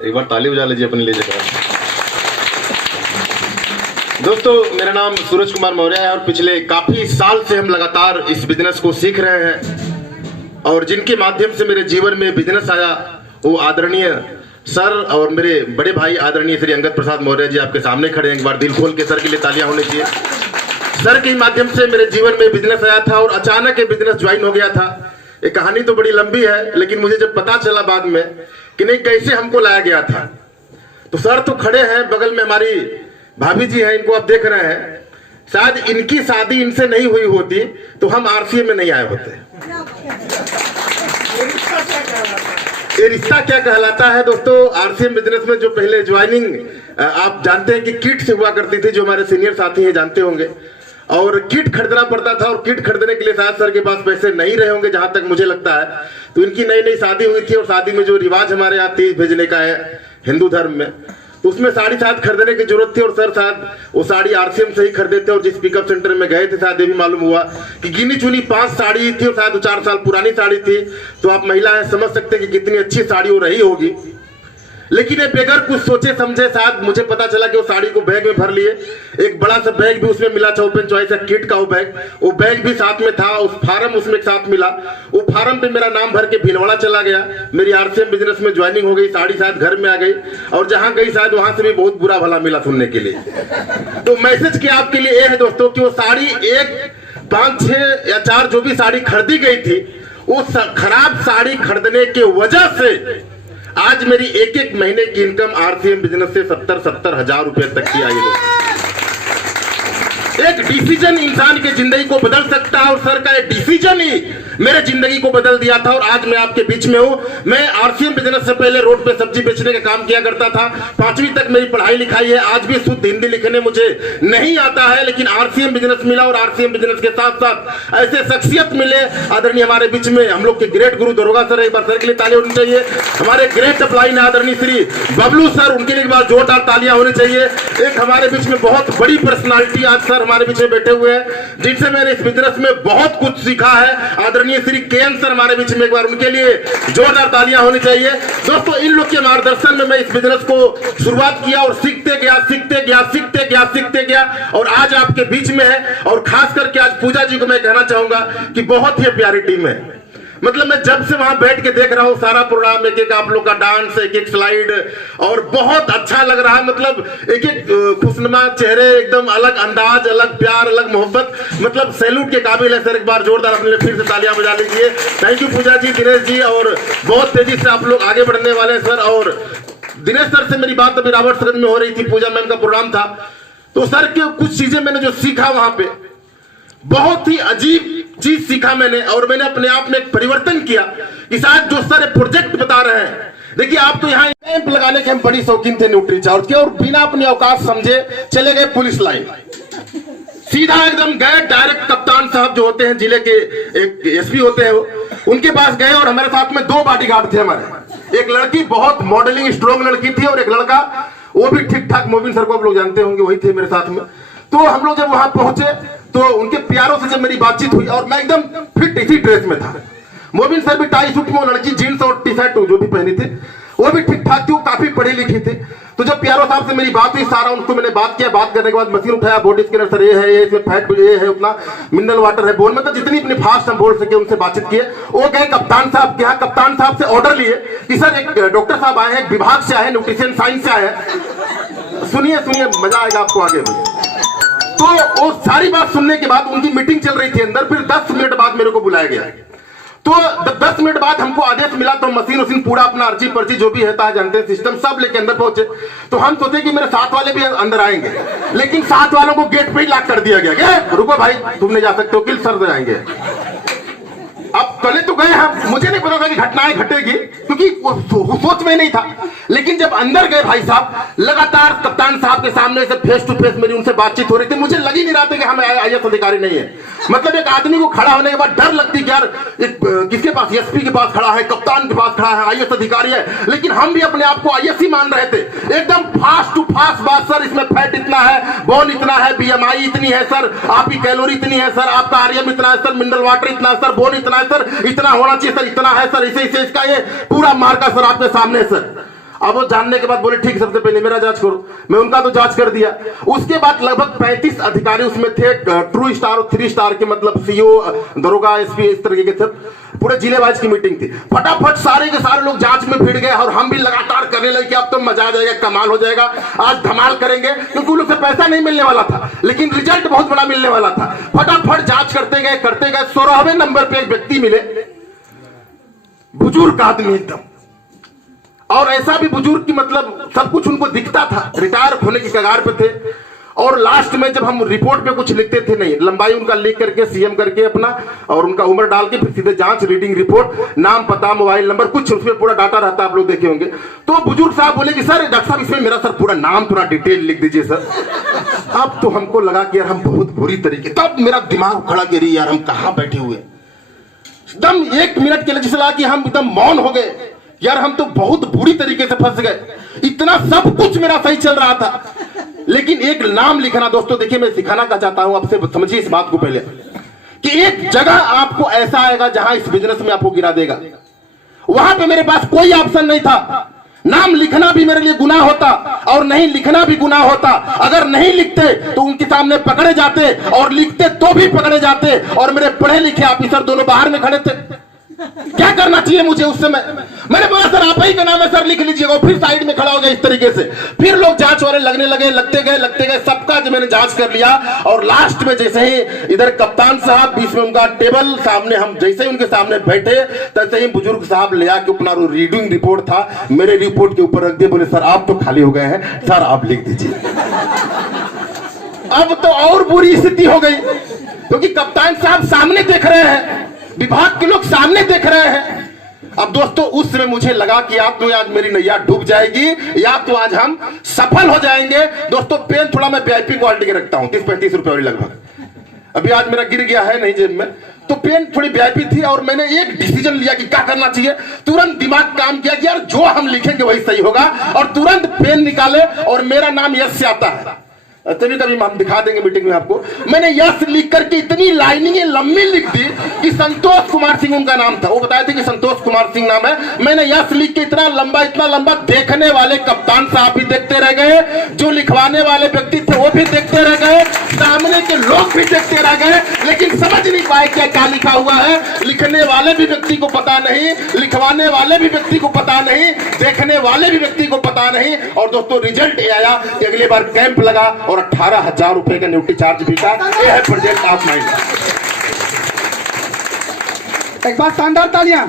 एक बार ताली बजा लीजिए अपने लिए जगह। दोस्तों, मेरा नाम सूरज कुमार मौर्य है और पिछले काफी साल से हम लगातार इस बिजनेस को सीख रहे हैं और जिनके माध्यम से मेरे जीवन में बिजनेस आया वो आदरणीय सर और मेरे बड़े भाई आदरणीय श्री अंगद प्रसाद मौर्य जी आपके सामने खड़े हैं। एक बार दिल खोल के सर के लिए तालियां होनी चाहिए। सर के माध्यम से मेरे जीवन में बिजनेस आया था और अचानक ये बिजनेस ज्वाइन हो गया था। ये कहानी तो बड़ी लंबी है, लेकिन मुझे जब पता चला बाद में कि नहीं कैसे हमको लाया गया था, तो सर तो खड़े हैं, बगल में हमारी भाभी जी हैं, इनको आप देख रहे हैं। शायद इनकी शादी इनसे नहीं हुई होती तो हम आरसीए में नहीं आए होते। ये रिश्ता क्या कहलाता है दोस्तों? आरसीएम बिजनेस में जो पहले ज्वाइनिंग आप जानते हैं कि किट से हुआ करती थी, जो हमारे सीनियर साथी हैं जानते होंगे, और किट खरीदना पड़ता था और किट खरीदने के लिए शायद सर के पास पैसे नहीं रहे होंगे जहां तक मुझे लगता है। तो इनकी नई नई शादी हुई थी और शादी में जो रिवाज हमारे यहाँ तीज भेजने का है हिंदू धर्म में, तो उसमें साड़ी शायद खरीदने की जरूरत थी और सर शायद वो साड़ी आरसीएम से ही खरीदे थे। और जिस पिकअप सेंटर में गए थे शायद ये भी मालूम हुआ कि गिनी चुनी 5 साड़ी थी और शायद 4 साल पुरानी साड़ी थी। तो आप महिलाएं समझ सकते हैं कि कितनी अच्छी साड़ी वो रही होगी। लेकिन ये बेगर कुछ सोचे समझे शायद मुझे पता चला कि वो साड़ी को बैग में भर लिए। एक बड़ा सा बैग भी उसमें मिला था, ओपन चॉइस है किट का वो बैग भी साथ में था। उस फार्म उसमें एक साथ मिला, वो फार्म पे मेरा नाम भर के भीलवाड़ा चला गया। मेरी आरसीएम बिजनेस में ज्वाइनिंग हो गई, साड़ी शायद घर में आ गई और जहां गई शायद वहां से भी बहुत बुरा भला मिला सुनने के लिए। तो मैसेज क्या आपके लिए ये है दोस्तों कि वो साड़ी 1, 5, 6 या 4 जो भी साड़ी खरीदी गई थी, उस खराब साड़ी खरीदने के वजह से आज मेरी एक महीने की इनकम आरसीएम बिजनेस से 70 हजार रुपए तक की आई है। एक डिसीजन इंसान के जिंदगी को बदल सकता है और सर का एक डिसीजन ही मेरे जिंदगी को बदल दिया था। और आज मैं आपके बीच में हूं। मैं आरसीएम बिजनेस से पहले रोड पे सब्जी बेचने का काम किया करता था। 5वीं तक मेरी पढ़ाई लिखाई है। आज भी शुद्ध हिंदी लिखने मुझे नहीं आता है, लेकिन आरसीएम बिजनेस मिला और आरसीएम बिजनेस के साथ साथ ऐसे शख्सियत मिले आदरणीय हमारे बीच में हम लोग के ग्रेट गुरु दरोगा सर, एक बार सर के लिए तालियां होनी चाहिए। हमारे ग्रेट अपलाइन आदरणीय श्री बबलू सर, उनके लिए एक बार जोरदार तालियां होनी चाहिए। एक हमारे बीच में बहुत बड़ी पर्सनालिटी आज सर हमारे बीच में बैठे हुए हैं जिनसे मैंने इस बिजनेस में बहुत कुछ सीखा है। आदरणीय श्री केएन सर हमारे बीच में, एक बार उनके लिए जोरदार तालियां होनी चाहिए। दोस्तों, इन लोग के मार्गदर्शन में मैं इस बिजनेस को शुरुआत किया और सीखते गया और आज आपके बीच में है। और खास करके आज पूजा जी को मैं कहना चाहूंगा कि बहुत ही प्यारी टीम है। मतलब मैं जब से वहां बैठ के देख रहा हूं सारा प्रोग्राम, एक आप लोग का डांस, एक स्लाइड, और बहुत अच्छा लग रहा है। मतलब एक खुशनुमा चेहरे, एकदम अलग अंदाज, अलग प्यार, अलग मोहब्बत, मतलब सैल्यूट के काबिल है सर। एक बार जोरदार अपने लिए फिर से तालियां बजा लीजिए। थैंक यू पूजा जी, दिनेश जी, और बहुत तेजी से आप लोग आगे बढ़ने वाले हैं सर। और दिनेश सर से मेरी बात अभी रावटसगंज में हो रही थी, पूजा मैम का प्रोग्राम था, तो सर के कुछ चीजें मैंने जो सीखा वहां पे, बहुत ही अजीब चीज सीखा मैंने। और मैंने अपने आप में एक परिवर्तन किया कि शायद जो सर प्रोजेक्ट बता रहे हैं, देखिए आप तो यहाँ कैंप लगाने के हम बड़ी शौकीन थे न्यूट्री चार्ज के, और बिना अपनी औकात समझे चले गए पुलिस लाइन। सीधा एकदम गए डायरेक्ट कप्तान साहब जो होते हैं जिले के, एक एसपी होते हैं वो, उनके पास गए। और हमारे साथ में 2 बॉडीगार्ड थे हमारे। एक लड़की बहुत मॉडलिंग स्ट्रॉन्ग लड़की थी और एक लड़का वो भी ठीक ठाक, मोबिन सर को आप लोग जानते होंगे, वही थे मेरे साथ में। तो हम लोग जब वहां पहुंचे तो उनके प्यारों से जब मेरी बातचीत हुई, और मैं एकदम फिट इसी ड्रेस में था। मोबिन सर भी टाई सूट में, वो लड़की जीन्स और टी शर्ट जो भी पहनी थी वो भी ठीक ठाक थी, वो काफी पढ़ी लिखी थी। तो जब प्यारो साहब से मेरी बात हुई, सारा उनको मैंने बात किया। बात करने के बाद मशीन उठाया, बॉडी स्कैनर सर ये है, ये इसमें फैट ये है, उतना मिनरल वाटर है, बोन, मतलब जितनी अपनी फास्ट हम बोल सके उनसे बातचीत किए। वो गए कप्तान साहब के यहाँ, कप्तान साहब से ऑर्डर लिए कि सर एक डॉक्टर साहब आए हैं, विभाग से आए, न्यूट्रिशन साइंस से आए हैं, सुनिए मजा आएगा आपको आगे में। तो वो सारी बात सुनने के बाद उनकी मीटिंग चल रही थी अंदर, फिर 10 मिनट बाद मेरे को बुलाया गया। तो 10 मिनट बाद हमको आदेश मिला, तो मशीन पूरा अपना अर्जी पर्ची जो भी है जानते हैं सिस्टम सब लेके अंदर पहुंचे। तो हम सोचे कि मेरे साथ वाले भी अंदर आएंगे, लेकिन साथ वालों को गेट पे ही लॉक कर दिया गया। रुको भाई, तुम नहीं जा सकते हो, किल सर जाएंगे। अब पहले तो गए हम, मुझे नहीं पता था कि घटनाएं घटेगी, क्योंकि वो सोच में नहीं था। लेकिन जब अंदर गए भाई साहब, लगातार कप्तान साहब के सामने से फेस टू फेस मेरी उनसे बातचीत हो रही थी। मुझे लग ही नहीं रहा था कि हम आईएएस अधिकारी नहीं है। मतलब एक आदमी को खड़ा होने के बाद डर लगती कि यार किसके पास, एसपी के पास खड़ा है, कप्तान के पास खड़ा है, आईएएस अधिकारी है। लेकिन हम भी अपने आप को आईएएस ही मान रहे थे। एकदम फास्ट टू फास्ट बात, सर इसमें फैट इतना है, बोन इतना है, बीएमआई इतनी है सर, आपकी कैलोरी इतनी है सर, आपका आरएम इतना है सर, मिनरल वाटर इतना है सर, बोन इतना है सर, इतना होना चाहिए सर, इतना है सर, इसे इसका ये पूरा मार्का सर आपके सामने सर। अब वो जानने के बाद बोले ठीक, सबसे पहले मेरा जांच करो। मैं उनका तो जांच कर दिया। उसके बाद लगभग 35 अधिकारी उसमें थे, ट्रू स्टार और 3 स्टार के, मतलब सीओ, दरोगा, एसपी, इस तरीके के थे। पूरे जिले वाइज की मीटिंग थी। फटाफट सारे के सारे लोग जांच में भिड़ गए और हम भी लगातार करने लगे कि अब तो मजा आ जाएगा, कमाल हो जाएगा, आज धमाल करेंगे, क्योंकि उन लोग से पैसा नहीं मिलने वाला था लेकिन रिजल्ट बहुत बड़ा मिलने वाला था। फटाफट जांच करते गए 16वें नंबर पे एक व्यक्ति मिले, बुजुर्ग आदमी एकदम, और ऐसा भी बुजुर्ग की मतलब सब कुछ उनको दिखता था, रिटायर होने की कगार पे थे। और लास्ट में जब हम रिपोर्ट पे कुछ लिखते थे, नहीं, लंबाई उनका लिख करके सीएम करके अपना और उनका उम्र डाल के फिर सीधे जांच, रीडिंग रिपोर्ट, नाम, पता, मोबाइल नंबर, कुछ उसमें पूरा डाटा रहता है, आप लोग देखे होंगे। तो बुजुर्ग साहब बोले कि सर डॉक्टर साहब इसमें मेरा सर पूरा नाम थोड़ा डिटेल लिख दीजिए सर। अब तो हमको लगा कि यार हम बहुत बुरी तरीके, तब मेरा दिमाग खड़ा के रही, यार हम कहाँ बैठे हुए, एकदम 1 मिनट के लिए जिसला कि हम एकदम मौन हो गए, यार हम तो बहुत बुरी तरीके से फंस गए। इतना सब कुछ मेरा सही चल रहा था लेकिन एक नाम लिखना, दोस्तों देखिए मैं सिखाना का चाहता हूं आपसे, समझिए इस बात को पहले, कि एक जगह आपको ऐसा आएगा जहां इस बिजनेस में आपको गिरा देगा। वहां पे मेरे पास कोई ऑप्शन नहीं था, नाम लिखना भी मेरे लिए गुनाह होता और नहीं लिखना भी गुनाह होता। अगर नहीं लिखते तो उनके सामने पकड़े जाते और लिखते तो भी पकड़े जाते, और मेरे पढ़े लिखे ऑफिसर दोनों बाहर में खड़े थे। क्या करना चाहिए मुझे उस समय? मैंने बोला सर आप ही का नाम है सर, लिख लीजिएगा। और फिर साइड में खड़ा हो गया इस तरीके से। फिर लोग जांच वाले लगने लगे, लगते गए, सबका जो मैंने जांच कर लिया। और लास्ट में जैसे ही इधर कप्तान साहब, बीच में उनका टेबल सामने, हम जैसे ही उनके सामने बैठे तैसे ही बुजुर्ग साहब ले आके अपना रीडिंग रिपोर्ट था मेरे रिपोर्ट के ऊपर रख दिए। बोले सर आप तो खाली हो गए हैं, सर आप लिख दीजिए। अब तो और बुरी स्थिति हो गई, क्योंकि कप्तान साहब सामने देख रहे हैं, विभाग के लोग सामने देख रहे हैं। अब दोस्तों उस समय मुझे लगा कि या तो आज मेरी नैया डूब जाएगी या तो आज हम सफल हो जाएंगे। दोस्तों पेन थोड़ा मैं वीआईपी क्वालिटी के रखता हूं, 30-35 रुपए लगभग। अभी आज मेरा गिर गया है नहीं जेब में, तो पेन थोड़ी वीआईपी थी। और मैंने एक डिसीजन लिया कि क्या करना चाहिए। तुरंत दिमाग काम किया कि यार जो हम लिखेंगे वही सही होगा, और तुरंत पेन निकाले और मेरा नाम यश से आता है। तभी कभी हम दिखा देंगे मीटिंग में आपको। मैंने यश लिख करके इतनी लाइनिंग लंबी लिख दी कि संतोष कुमार सिंह उनका नाम था, वो बताए थे कि संतोष कुमार सिंह नाम है। मैंने यश लिख के इतना लंबा, देखने वाले कप्तान साहब भी देखते रह गए, जो लिखवाने वाले व्यक्ति थे वो भी देखते रह गए, सामने के लोग भी देखते रह गए, लेकिन समझ नहीं पाए क्या लिखा हुआ है। लिखने वाले भी व्यक्ति को पता नहीं, लिखवाने वाले भी व्यक्ति को पता नहीं, देखने वाले भी व्यक्ति को पता नहीं। और दोस्तों रिजल्ट ये आया कि अगली बार कैंप लगा और 18,000 रुपए का ड्यूटी चार्ज भी था। ये है प्रोजेक्ट ऑफ माइंड। एक बार शानदार तालियां।